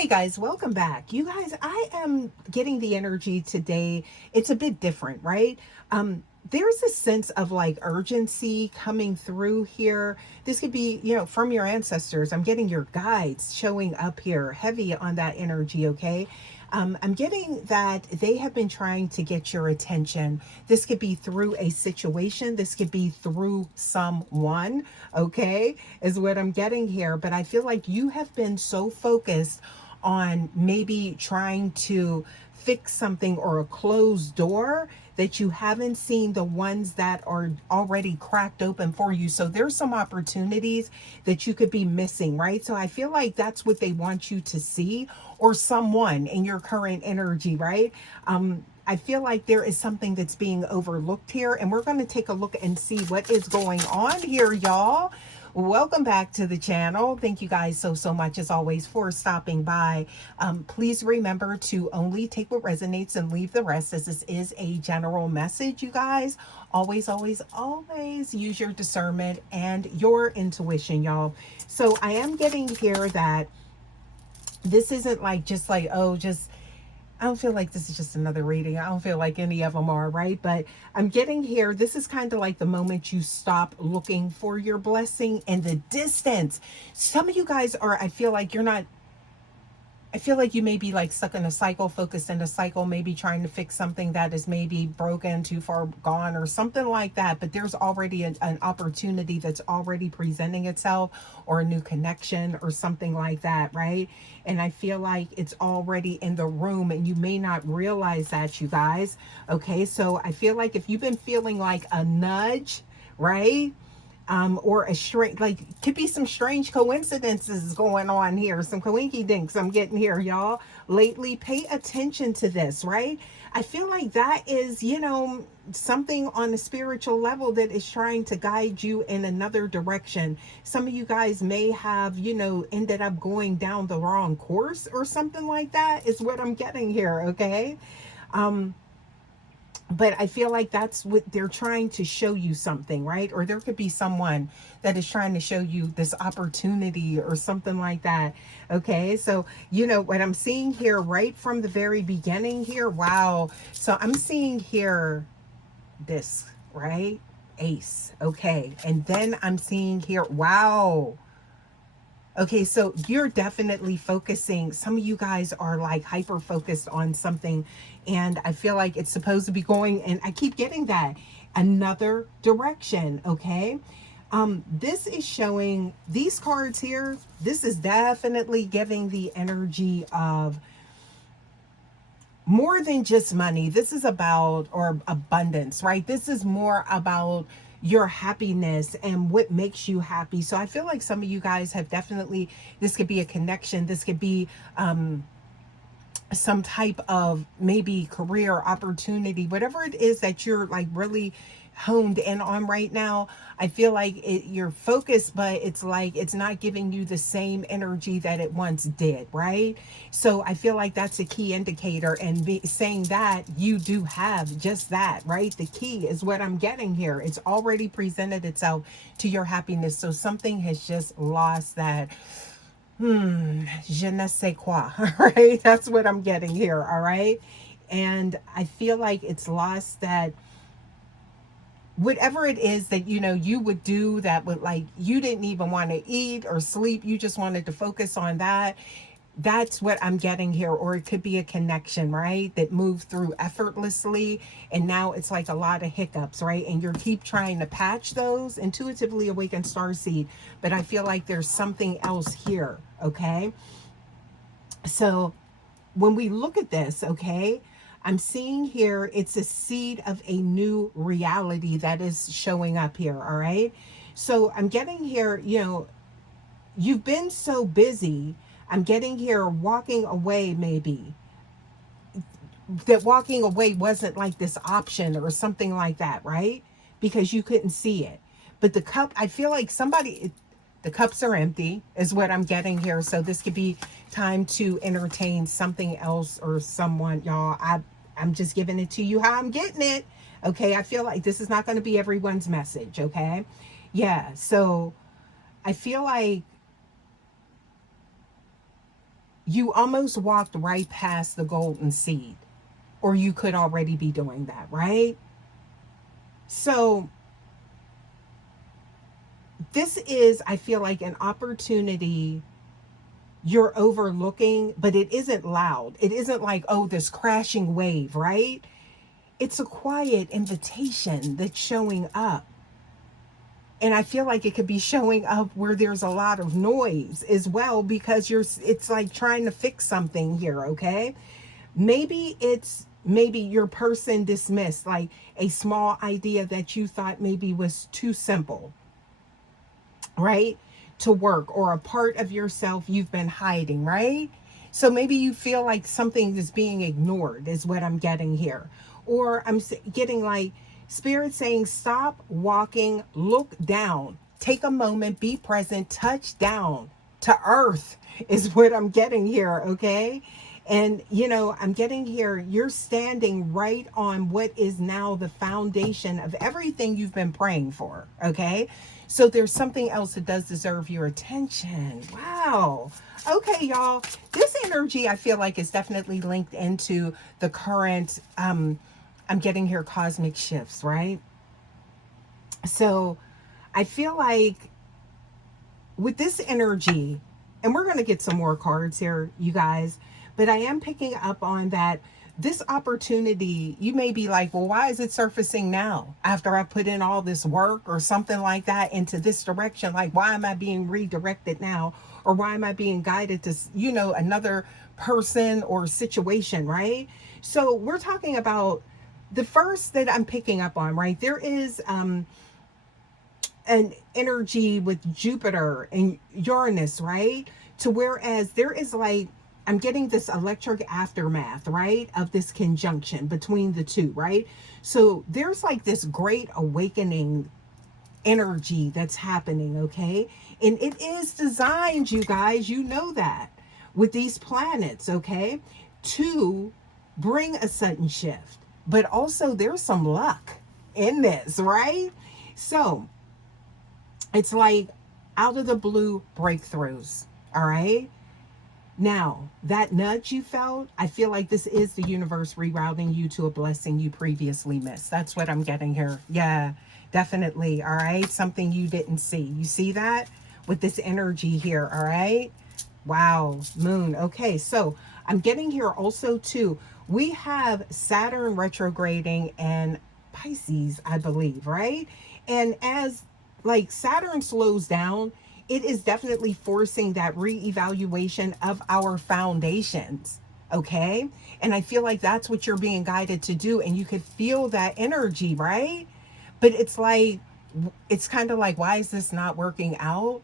Hey guys, welcome back. You guys, I am getting the energy today. It's a bit different, right? There's a sense of like urgency coming through here. This could be, from your ancestors. I'm getting your guides showing up here, heavy on that energy, okay? I'm getting that they have been trying to get your attention. This could be through a situation, this could be through someone, okay? Is what I'm getting here. But I feel like you have been so focused on maybe trying to fix something or a closed door that you haven't seen the ones that are already cracked open for you. So there's some opportunities that you could be missing, right? So I feel like that's what they want you to see, or someone in your current energy, right? I feel like there is something that's being overlooked here, and we're going to take a look and see what is going on here, y'all. Welcome back to the channel. Thank you guys so much as always for stopping by. Please remember to only take what resonates and leave the rest, as this is a general message, you guys. Always use your discernment and your intuition, y'all. So I am getting here that this isn't like just like, oh, just I don't feel like this is just another reading. I don't feel like any of them are, right? But I'm getting here. This is kind of like the moment you stop looking for your blessing and the distance. Some of you guys are, I feel like you're not, I feel like you may be like stuck in a cycle, focused in a cycle, maybe trying to fix something that is maybe broken, too far gone, or something like that. But there's already an opportunity that's already presenting itself, or a new connection, or something like that, right? And I feel like it's already in the room, and you may not realize that, you guys. Okay, so I feel like if you've been feeling like a nudge, right? Or a strange, like, could be some strange coincidences going on here, some coinky dinks I'm getting here, y'all. Lately, pay attention to this, right? I feel like that is, something on a spiritual level that is trying to guide you in another direction. Some of you guys may have, ended up going down the wrong course or something like that, is what I'm getting here, okay? But I feel like that's what they're trying to show you, something, right? Or there could be someone that is trying to show you this opportunity or something like that. Okay, so what I'm seeing here right from the very beginning here. Wow. So I'm seeing here this, right? Ace. Okay, and then I'm seeing here, wow. Okay, so you're definitely focusing. Some of you guys are like hyper focused on something, and I feel like it's supposed to be going, and I keep getting that another direction. Okay, this is showing these cards here. This is definitely giving the energy of more than just money. This is about, or abundance, right? This is more about your happiness and what makes you happy. So I feel like some of you guys have definitely, this could be a connection. This could be some type of maybe career opportunity, whatever it is that you're like really honed in on right now. I feel like you're focused, but it's like it's not giving you the same energy that it once did, right? So I feel like that's a key indicator, and saying that you do have just that, right? The key is what I'm getting here. It's already presented itself to your happiness. So something has just lost that je ne sais quoi, right? That's what I'm getting here, all right? And I feel like it's lost that whatever it is that you would do, that would, like, you didn't even want to eat or sleep, you just wanted to focus on that. That's what I'm getting here. Or it could be a connection, right, that moved through effortlessly, and now it's like a lot of hiccups, right? And you keep trying to patch those. Intuitively awakened starseed, but I feel like there's something else here. Okay, so when we look at this, okay, I'm seeing here it's a seed of a new reality that is showing up here, all right? So I'm getting here, you've been so busy. I'm getting here walking away, maybe. That walking away wasn't like this option or something like that, right? Because you couldn't see it. But the cup, I feel like the cups are empty, is what I'm getting here. So this could be time to entertain something else or someone, y'all. I'm just giving it to you how I'm getting it. Okay, I feel like this is not going to be everyone's message, okay? Yeah, so I feel like you almost walked right past the golden seed, or you could already be doing that, right? So this is, I feel like, an opportunity you're overlooking, but it isn't loud. It isn't like, oh, this crashing wave, right? It's a quiet invitation that's showing up. And I feel like it could be showing up where there's a lot of noise as well, because it's like trying to fix something here, okay? Maybe your person dismissed like a small idea that you thought maybe was too simple, right? To work, or a part of yourself you've been hiding, right? So maybe you feel like something is being ignored, is what I'm getting here. Or I'm getting like spirit saying, stop walking, look down, take a moment, be present, touch down to earth, is what I'm getting here, okay? And, I'm getting here, you're standing right on what is now the foundation of everything you've been praying for, okay? So there's something else that does deserve your attention. Wow. Okay, y'all. This energy, I feel like, is definitely linked into the current, I'm getting here, cosmic shifts, right? So I feel like with this energy, and we're going to get some more cards here, you guys, but I am picking up on that this opportunity, you may be like, well, why is it surfacing now after I put in all this work or something like that into this direction? Like, why am I being redirected now? Or why am I being guided to, another person or situation, right? So we're talking about the first that I'm picking up on, right? There is an energy with Jupiter and Uranus, right? To whereas there is like, I'm getting this electric aftermath, right? Of this conjunction between the two, right? So there's like this great awakening energy that's happening, okay? And it is designed, you guys, you know that, with these planets, okay, to bring a sudden shift. But also there's some luck in this, right? So it's like out of the blue breakthroughs, all right? Now, that nudge you felt, I feel like this is the universe rerouting you to a blessing you previously missed. That's what I'm getting here. Yeah, definitely. All right. Something you didn't see. You see that with this energy here. All right. Wow. Moon. Okay. So I'm getting here also too. We have Saturn retrograding and Pisces, I believe, right? And as like Saturn slows down, it is definitely forcing that reevaluation of our foundations. Okay. And I feel like that's what you're being guided to do. And you could feel that energy, right? But it's like, it's kind of like, why is this not working out?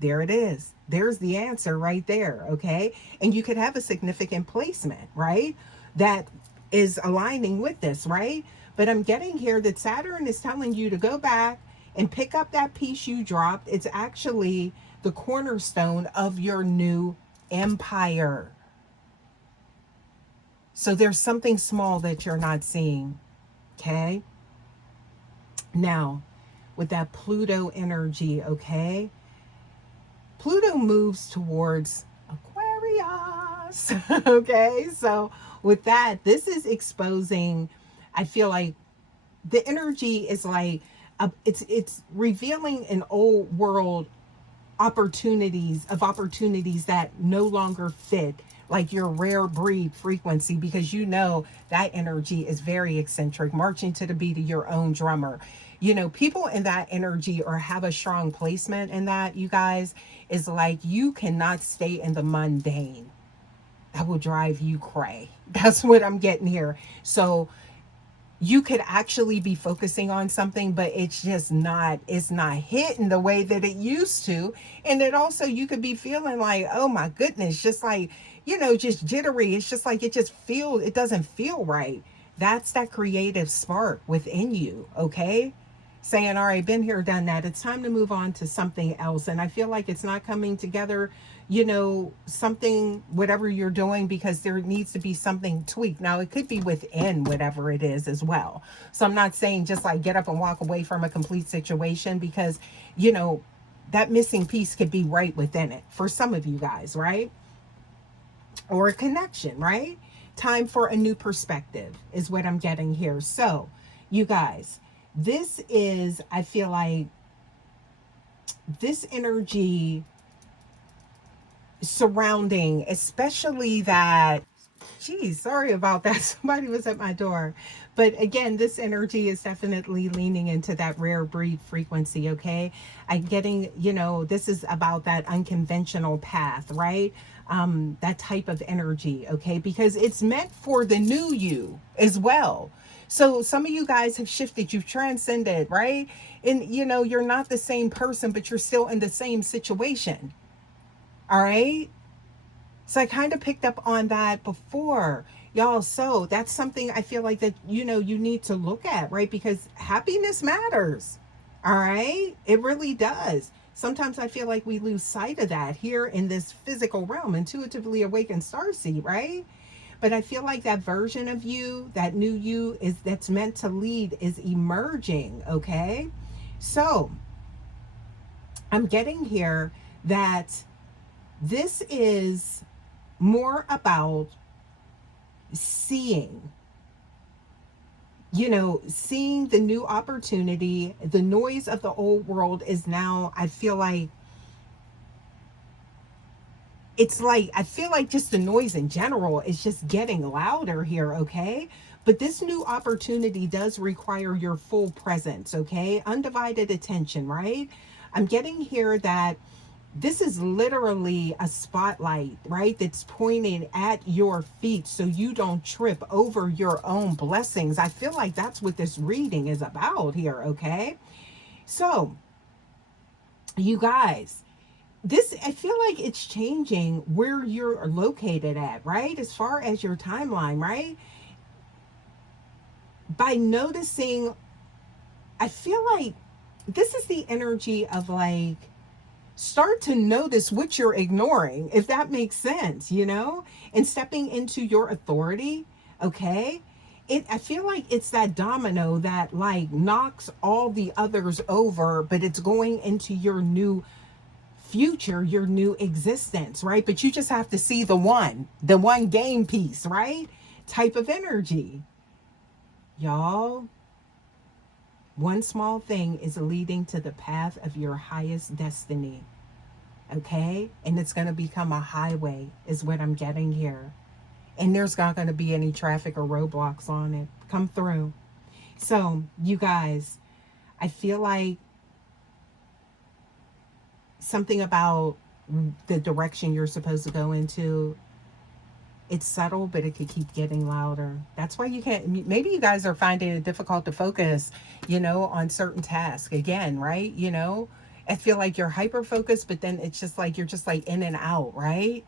There it is. There's the answer right there. Okay. And you could have a significant placement, right? That is aligning with this, right? But I'm getting here that Saturn is telling you to go back and pick up that piece you dropped. It's actually the cornerstone of your new empire. So there's something small that you're not seeing. Okay. Now, with that Pluto energy, okay, Pluto moves towards Aquarius. Okay. So with that, this is exposing, I feel like the energy is like, it's revealing an old world opportunities that no longer fit like your rare breed frequency, because that energy is very eccentric, marching to the beat of your own drummer. People in that energy or have a strong placement in that, you guys, is like you cannot stay in the mundane. That will drive you cray. That's what I'm getting here. So you could actually be focusing on something, but it's not hitting the way that it used to. And then also you could be feeling like, oh my goodness, just like, just jittery. It's just like, it doesn't feel right. That's that creative spark within you. Okay. Saying, all right, been here, done that. It's time to move on to something else. And I feel like it's not coming together, something, whatever you're doing, because there needs to be something tweaked. Now, it could be within whatever it is as well. So I'm not saying just like get up and walk away from a complete situation, because, that missing piece could be right within it for some of you guys, right? Or a connection, right? Time for a new perspective is what I'm getting here. So, you guys, this is, I feel like, this energy surrounding, especially that, geez, sorry about that. Somebody was at my door. But again, this energy is definitely leaning into that rare breed frequency, okay? I'm getting, this is about that unconventional path, right? That type of energy, okay? Because it's meant for the new you as well. So some of you guys have shifted, you've transcended, right? And, you're not the same person, but you're still in the same situation, all right? So I kind of picked up on that before, y'all. So that's something I feel like that, you need to look at, right? Because happiness matters. All right. It really does. Sometimes I feel like we lose sight of that here in this physical realm, intuitively awakened starseed, right? But I feel like that version of you, that new you is that's meant to lead is emerging. Okay. So I'm getting here that this is more about seeing, seeing the new opportunity. The noise of the old world is now, I feel like, I feel like just the noise in general is just getting louder here, okay? But this new opportunity does require your full presence, okay? Undivided attention, right? I'm getting here that this is literally a spotlight, right? That's pointing at your feet so you don't trip over your own blessings. I feel like that's what this reading is about here, okay? So, you guys, this, I feel like it's changing where you're located at, right? As far as your timeline, right? By noticing, I feel like this is the energy of like, start to notice what you're ignoring, if that makes sense, and stepping into your authority, okay? I feel like it's that domino that like knocks all the others over, but it's going into your new future, your new existence, right? But you just have to see the one game piece, right? Type of energy. Y'all, one small thing is leading to the path of your highest destiny. Okay? And it's going to become a highway, is what I'm getting here. And there's not going to be any traffic or roadblocks on it. Come through. So, you guys, I feel like something about the direction you're supposed to go into, it's subtle, but it could keep getting louder. That's why you can't, maybe you guys are finding it difficult to focus, on certain tasks again, right? I feel like you're hyper focused, but then it's just like you're just like in and out, right?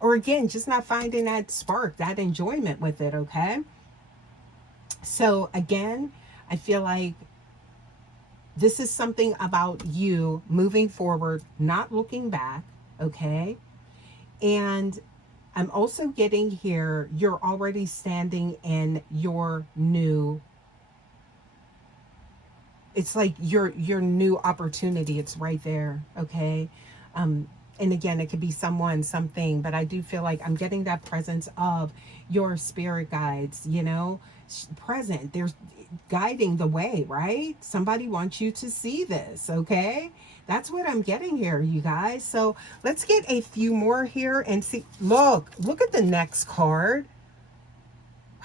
Or again, just not finding that spark, that enjoyment with it, okay? So again, I feel like this is something about you moving forward, not looking back, okay? And I'm also getting here, you're already standing in your new, it's like your new opportunity. It's right there, okay? And again, it could be someone, something, but I do feel like I'm getting that presence of your spirit guides, present. They're guiding the way, right? Somebody wants you to see this, okay? That's what I'm getting here, you guys. So let's get a few more here and see. Look at the next card.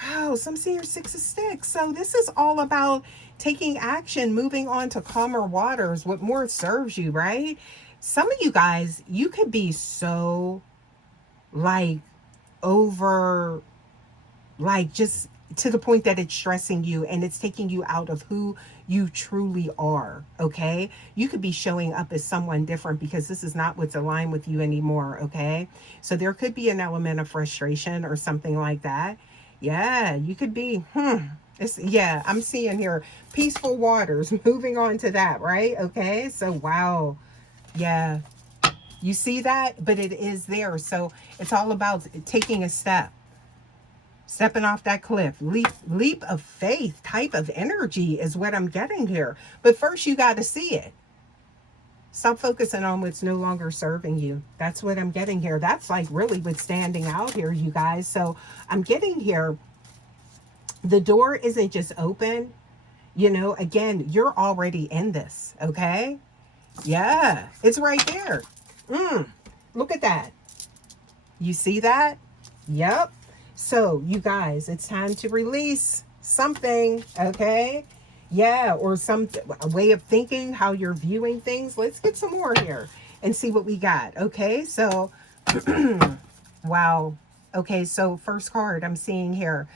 Wow, some see your Six of Sticks. So this is all about taking action, moving on to calmer waters, what more serves you, right? Some of you guys, you could be so like over, like just to the point that it's stressing you and it's taking you out of who you truly are, okay? You could be showing up as someone different because this is not what's aligned with you anymore, okay? So there could be an element of frustration or something like that. Yeah, you could be, yeah, I'm seeing here peaceful waters, moving on to that, right? Okay, so wow, yeah, you see that, but it is there. So it's all about taking a step, stepping off that cliff, leap of faith type of energy is what I'm getting here. But first you got to see it. Stop focusing on what's no longer serving you. That's what I'm getting here. That's like really what's standing out here, you guys. So I'm getting here. The door isn't just open. You know, again, you're already in this. Okay. Yeah, it's right there. Look at that. You see that? Yep. So, you guys, it's time to release something, okay? Yeah, or some a way of thinking, how you're viewing things. Let's get some more here and see what we got, okay? So, wow. Okay, so first card I'm seeing here,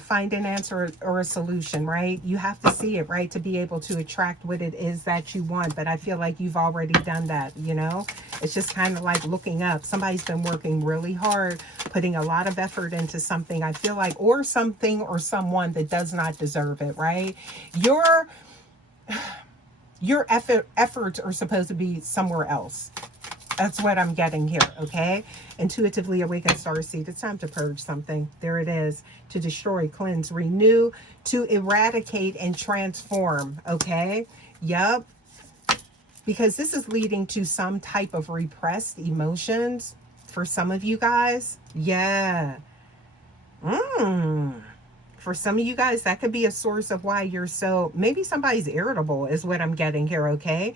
find an answer or a solution, right? You have to see it, right, to be able to attract what it is that you want. But I feel like you've already done that, you know? It's just kind of like looking up. Somebody's been working really hard, putting a lot of effort into something, I feel like, or something or someone that does not deserve it, right? Your efforts are supposed to be somewhere else. That's what I'm getting here, okay? Intuitively awakened starseed. It's time to purge something. There it is. To destroy, cleanse, renew, to eradicate and transform, okay? Yep. Because this is leading to some type of repressed emotions for some of you guys. Yeah. For some of you guys, that could be a source of why you're so, maybe somebody's irritable is what I'm getting here, okay?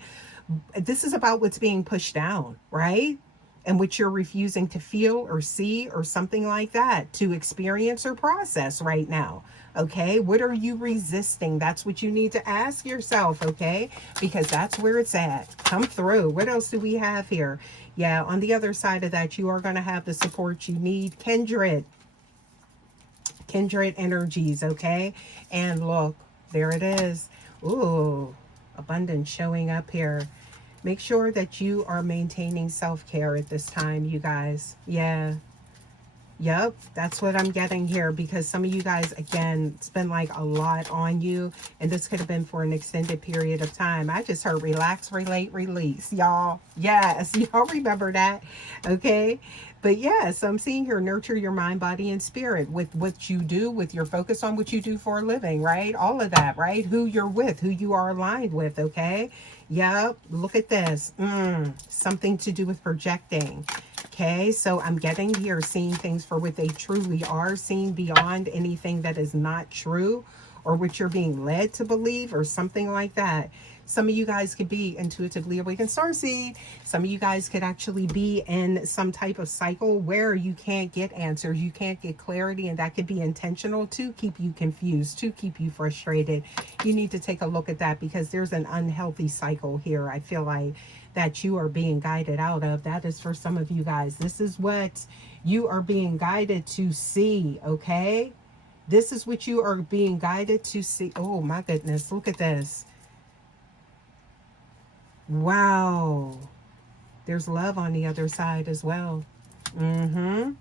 This is about what's being pushed down, right? And what you're refusing to feel or see or something like that, to experience or process right now. Okay, what are you resisting? That's what you need to ask yourself, okay? Because that's where it's at. Come through. What else do we have here? Yeah, on the other side of that, you are going to have the support you need. Kindred energies, okay? And look, there it is. Ooh, abundance showing up here. Make sure that you are maintaining self-care at this time, you guys. Yeah. Yep, that's what I'm getting here, because some of you guys, again, it's been like a lot on you, and this could have been for an extended period of time. I just heard relax, relate, release, y'all. Yes, y'all remember that, okay? But yeah, so I'm seeing here, nurture your mind, body, and spirit with what you do, with your focus on what you do for a living, right? All of that, right? Who you're with, who you are aligned with, okay? Yep, look at this. Something to do with projecting. Okay, so I'm getting here, seeing things for what they truly are, seeing beyond anything that is not true or what you're being led to believe or something like that. Some of you guys could be intuitively awakened starseed. Some of you guys could actually be in some type of cycle where you can't get answers, you can't get clarity, and that could be intentional to keep you confused, to keep you frustrated. You need to take a look at that, because there's an unhealthy cycle here, I feel like, that you are being guided out of. That is for some of you guys. This is what you are being guided to see, okay? This is what you are being guided to see. Oh my goodness, look at this. Wow. There's love on the other side as well. And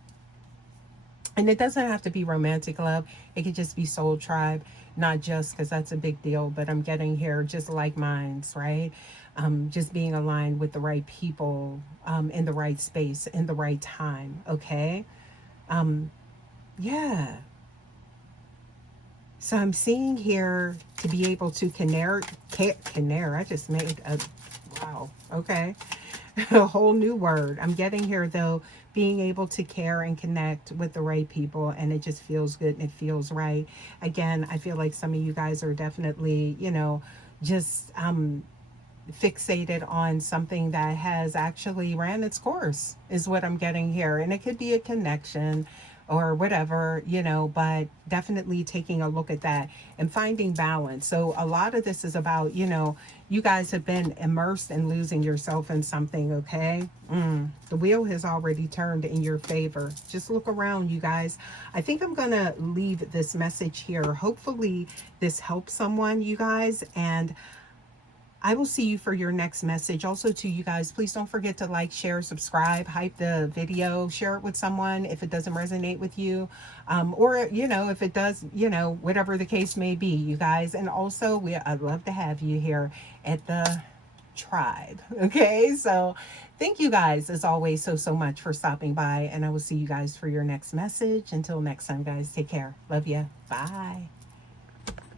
it doesn't have to be romantic love. It could just be soul tribe. Not just because that's a big deal, but I'm getting here just like minds, right? Just being aligned with the right people, in the right space, in the right time, okay? Yeah. So I'm seeing here to be able to canare. I just made a, wow, okay. A whole new word. I'm getting here though, being able to care and connect with the right people, and it just feels good and it feels right. Again, I feel like some of you guys are definitely, you know, just fixated on something that has actually ran its course, is what I'm getting here. And it could be a connection or whatever, you know, but definitely taking a look at that and finding balance. So a lot of this is about, you know, you guys have been immersed in losing yourself in something, okay? The wheel has already turned in your favor. Just look around, you guys. I think I'm going to leave this message here. Hopefully this helps someone, you guys, and I will see you for your next message. Also, to you guys, please don't forget to like, share, subscribe, hype the video, share it with someone if it doesn't resonate with you. Or, you know, if it does, you know, whatever the case may be, you guys. And also, I'd love to have you here at the tribe. Okay, so thank you guys, as always, so much for stopping by. And I will see you guys for your next message. Until next time, guys, take care. Love you. Bye.